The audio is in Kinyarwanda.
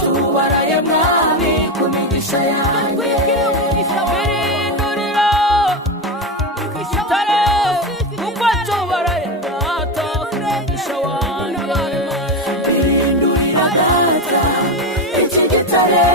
tubaraye mwami ku migisha yanjye birindurira igitare kuko tubaraye data ku migisha wanjye birindurira data iki gitare